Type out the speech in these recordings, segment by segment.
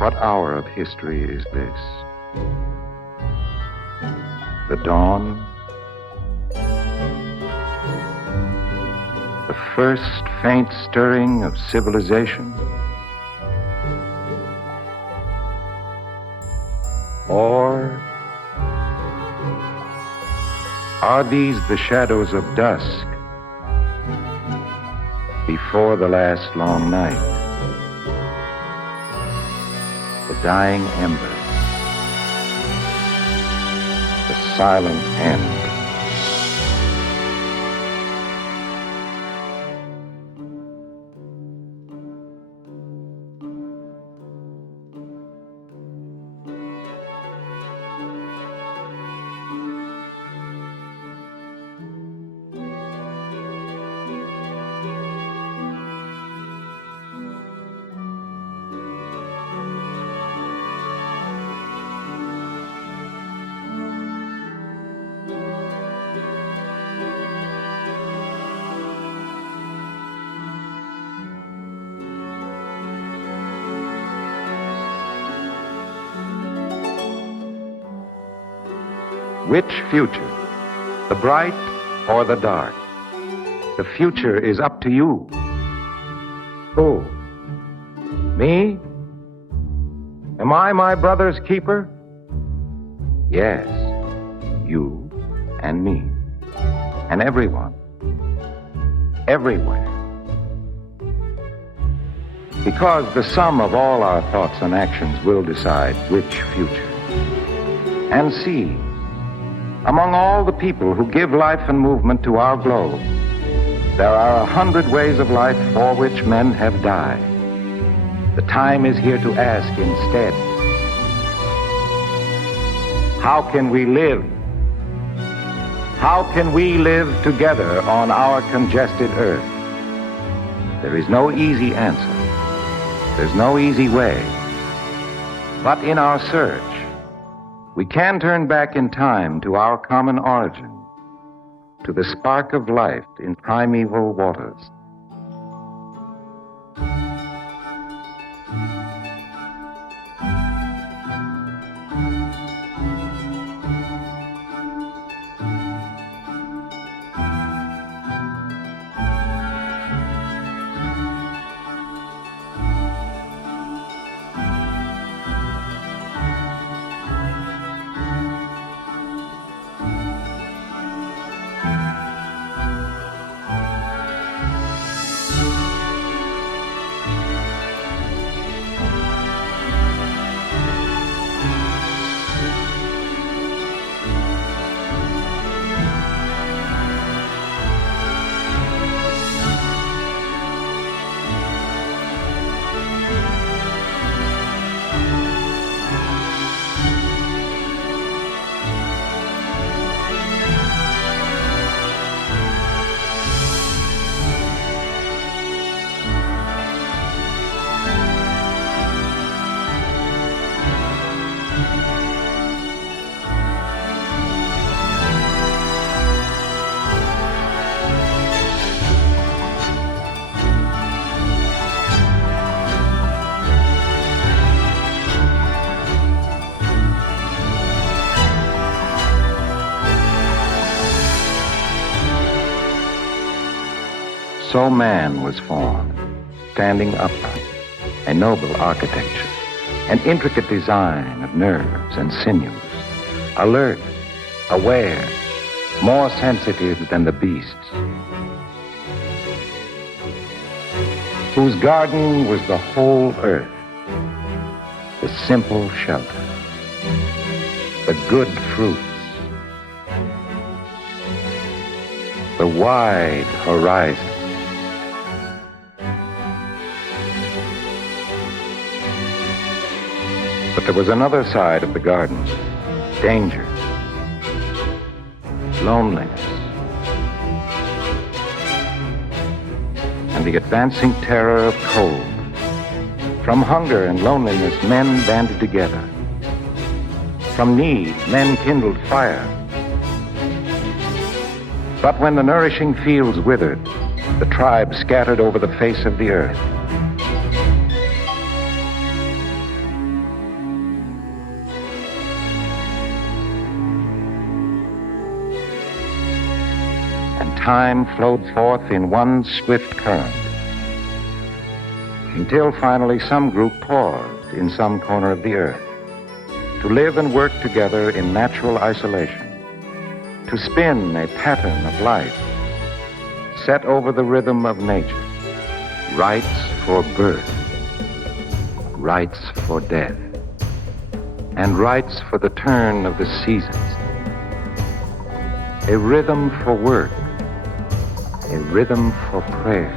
What hour of history is this? The dawn? The first faint stirring of civilization? Or are these the shadows of dusk before the last long night? The dying embers, the silent end. Which future? The bright or the dark? The future is up to you. Who? Me? Am I my brother's keeper? Yes, you and me. And everyone. Everywhere. Because the sum of all our thoughts and actions will decide which future. And see, among all the people who give life and movement to our globe, there are 100 ways of life for which men have died. The time is here to ask instead, how can we live? How can we live together on our congested earth? There is no easy answer. There's no easy way. But in our search, we can turn back in time to our common origin, to the spark of life in primeval waters. So man was formed, standing upright, a noble architecture, an intricate design of nerves and sinews, alert, aware, more sensitive than the beasts, whose garden was the whole earth, the simple shelter, the good fruits, the wide horizon. But there was another side of the garden, danger, loneliness, and the advancing terror of cold. From hunger and loneliness, men banded together. From need, men kindled fire. But when the nourishing fields withered, the tribes scattered over the face of the earth. time flowed forth in one swift current, until finally some group paused in some corner of the earth to live and work together in natural isolation, to spin a pattern of life set over the rhythm of nature, rites for birth, rites for death, and rites for the turn of the seasons. A rhythm for work, a rhythm for prayer,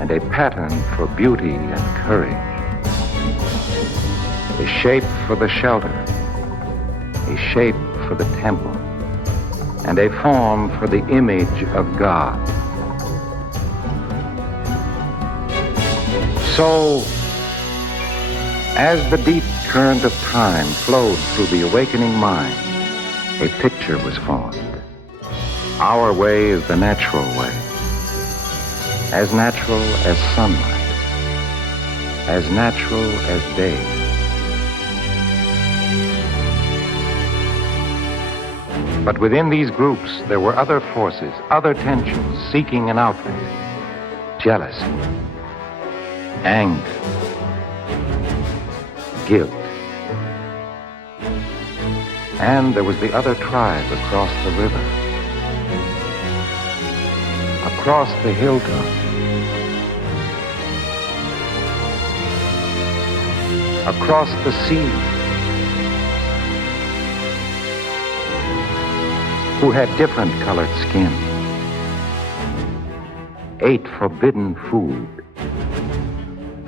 and a pattern for beauty and courage. A shape for the shelter, a shape for the temple, and a form for the image of God. So, as the deep current of time flowed through the awakening mind, a picture was formed. Our way is the natural way, as natural as sunlight, as natural as day. But within these groups, there were other forces, other tensions seeking an outlet. Jealousy, anger, guilt. And there was the other tribe across the river, across the hilltop, across the sea, who had different colored skin, ate forbidden food,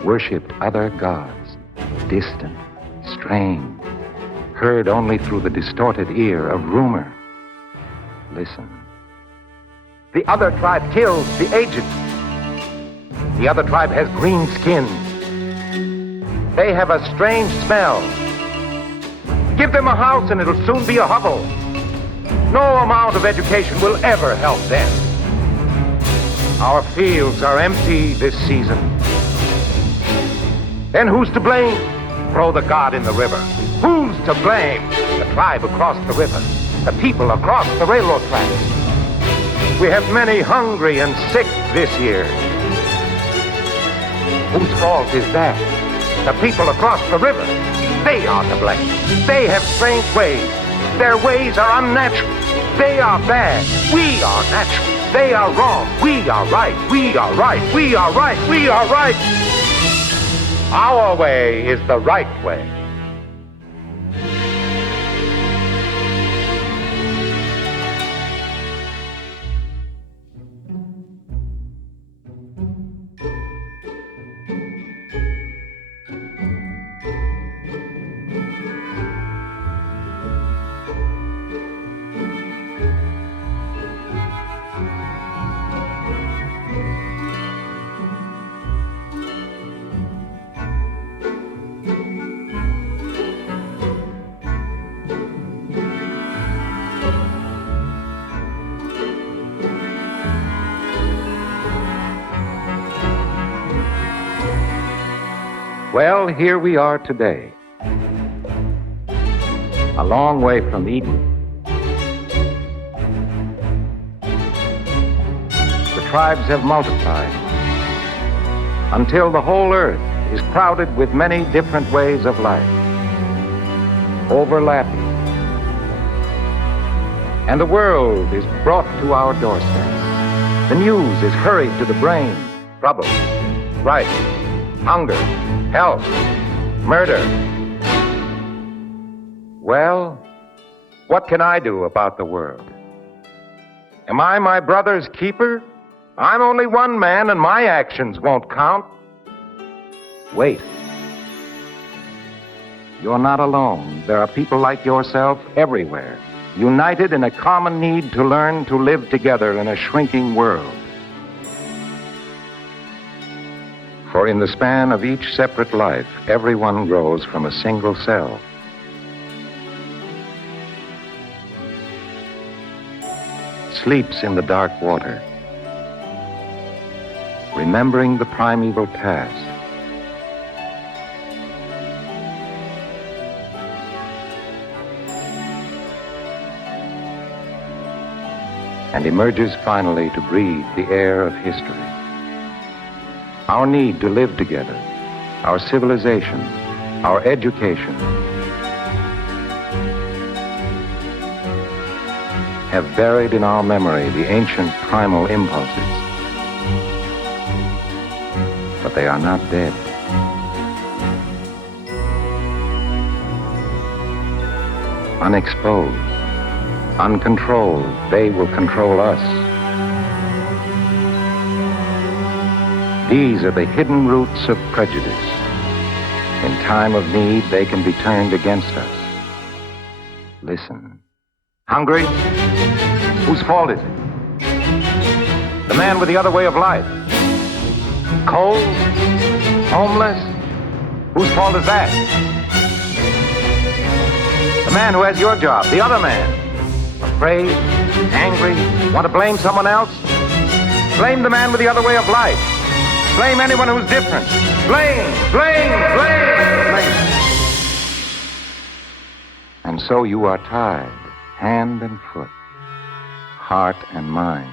worshipped other gods, distant, strange, heard only through the distorted ear of rumor. Listen. The other tribe kills the aged. The other tribe has green skin. They have a strange smell. Give them a house and it'll soon be a hovel. No amount of education will ever help them. Our fields are empty this season. Then who's to blame? Throw the god in the river. Who's to blame? The tribe across the river. The people across the railroad tracks. We have many hungry and sick this year. Whose fault is that? The people across the river. They are to blame. They have strange ways. Their ways are unnatural. They are bad. We are natural. They are wrong. We are right. We are right. We are right. We are right. Our way is the right way. Well, here we are today, a long way from Eden. The tribes have multiplied until the whole earth is crowded with many different ways of life, overlapping. And the world is brought to our doorstep. The news is hurried to the brain. Trouble, strife, hunger, health, murder. Well, what can I do about the world? Am I my brother's keeper? I'm only one man and my actions won't count. Wait. You're not alone. There are people like yourself everywhere, united in a common need to learn to live together in a shrinking world. For in the span of each separate life, everyone grows from a single cell. Sleeps in the dark water, remembering the primeval past. and emerges finally to breathe the air of history. Our need to live together, our civilization, our education, have buried in our memory the ancient primal impulses. But they are not dead. Unexposed, uncontrolled, they will control us. These are the hidden roots of prejudice. In time of need, they can be turned against us. Listen. Hungry? Whose fault is it? The man with the other way of life. Cold? Homeless? Whose fault is that? The man who has your job, the other man. Afraid? Angry? Want to blame someone else? Blame the man with the other way of life. Blame anyone who's different. Blame, blame, blame, blame. And so you are tied, hand and foot, heart and mind.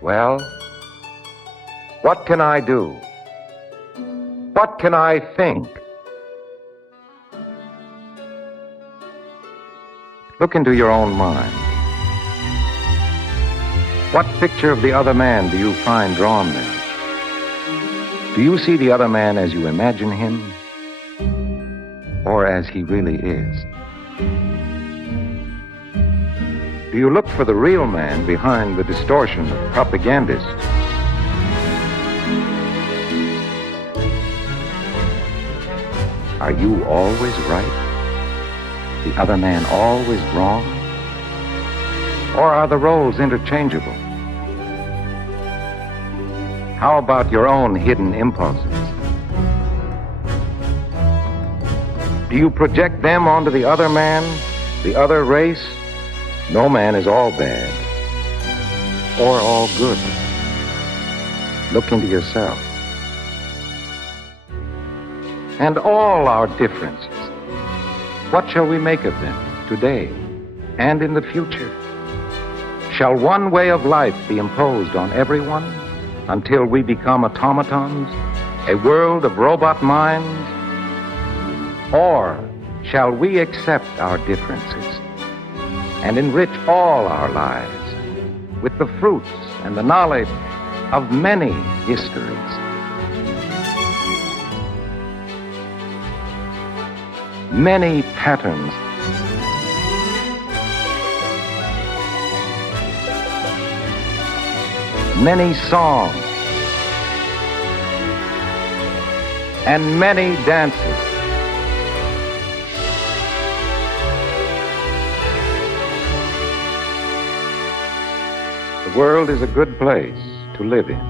Well, what can I do? What can I think? Look into your own mind. What picture of the other man do you find drawn there? Do you see the other man as you imagine him, or as he really is? Do you look for the real man behind the distortion of propagandists? Are you always right? The other man always wrong? Or are the roles interchangeable? How about your own hidden impulses? Do you project them onto the other man, the other race? No man is all bad or all good. Look into yourself. And all our differences, what shall we make of them today and in the future? Shall one way of life be imposed on everyone until we become automatons, a world of robot minds? Or shall we accept our differences and enrich all our lives with the fruits and the knowledge of many histories? Many patterns, many songs, and many dances. The world is a good place to live in.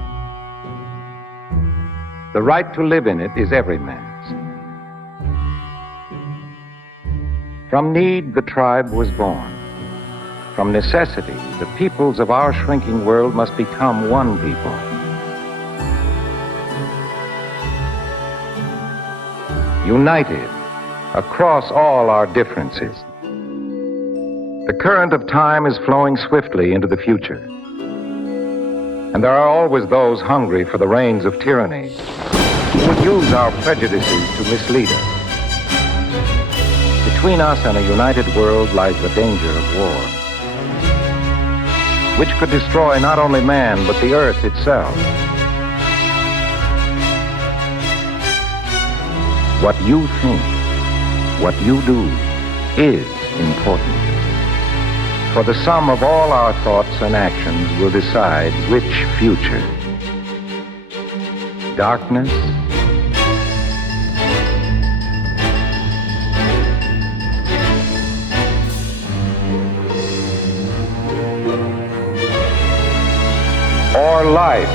The right to live in it is every man's. From need, the tribe was born. From necessity, the peoples of our shrinking world must become one people. United across all our differences. The current of time is flowing swiftly into the future. And there are always those hungry for the reins of tyranny who would use our prejudices to mislead us. Between us and a united world lies the danger of war, which could destroy not only man, but the earth itself. What you think, what you do, is important. For the sum of all our thoughts and actions will decide which future. Darkness, or life.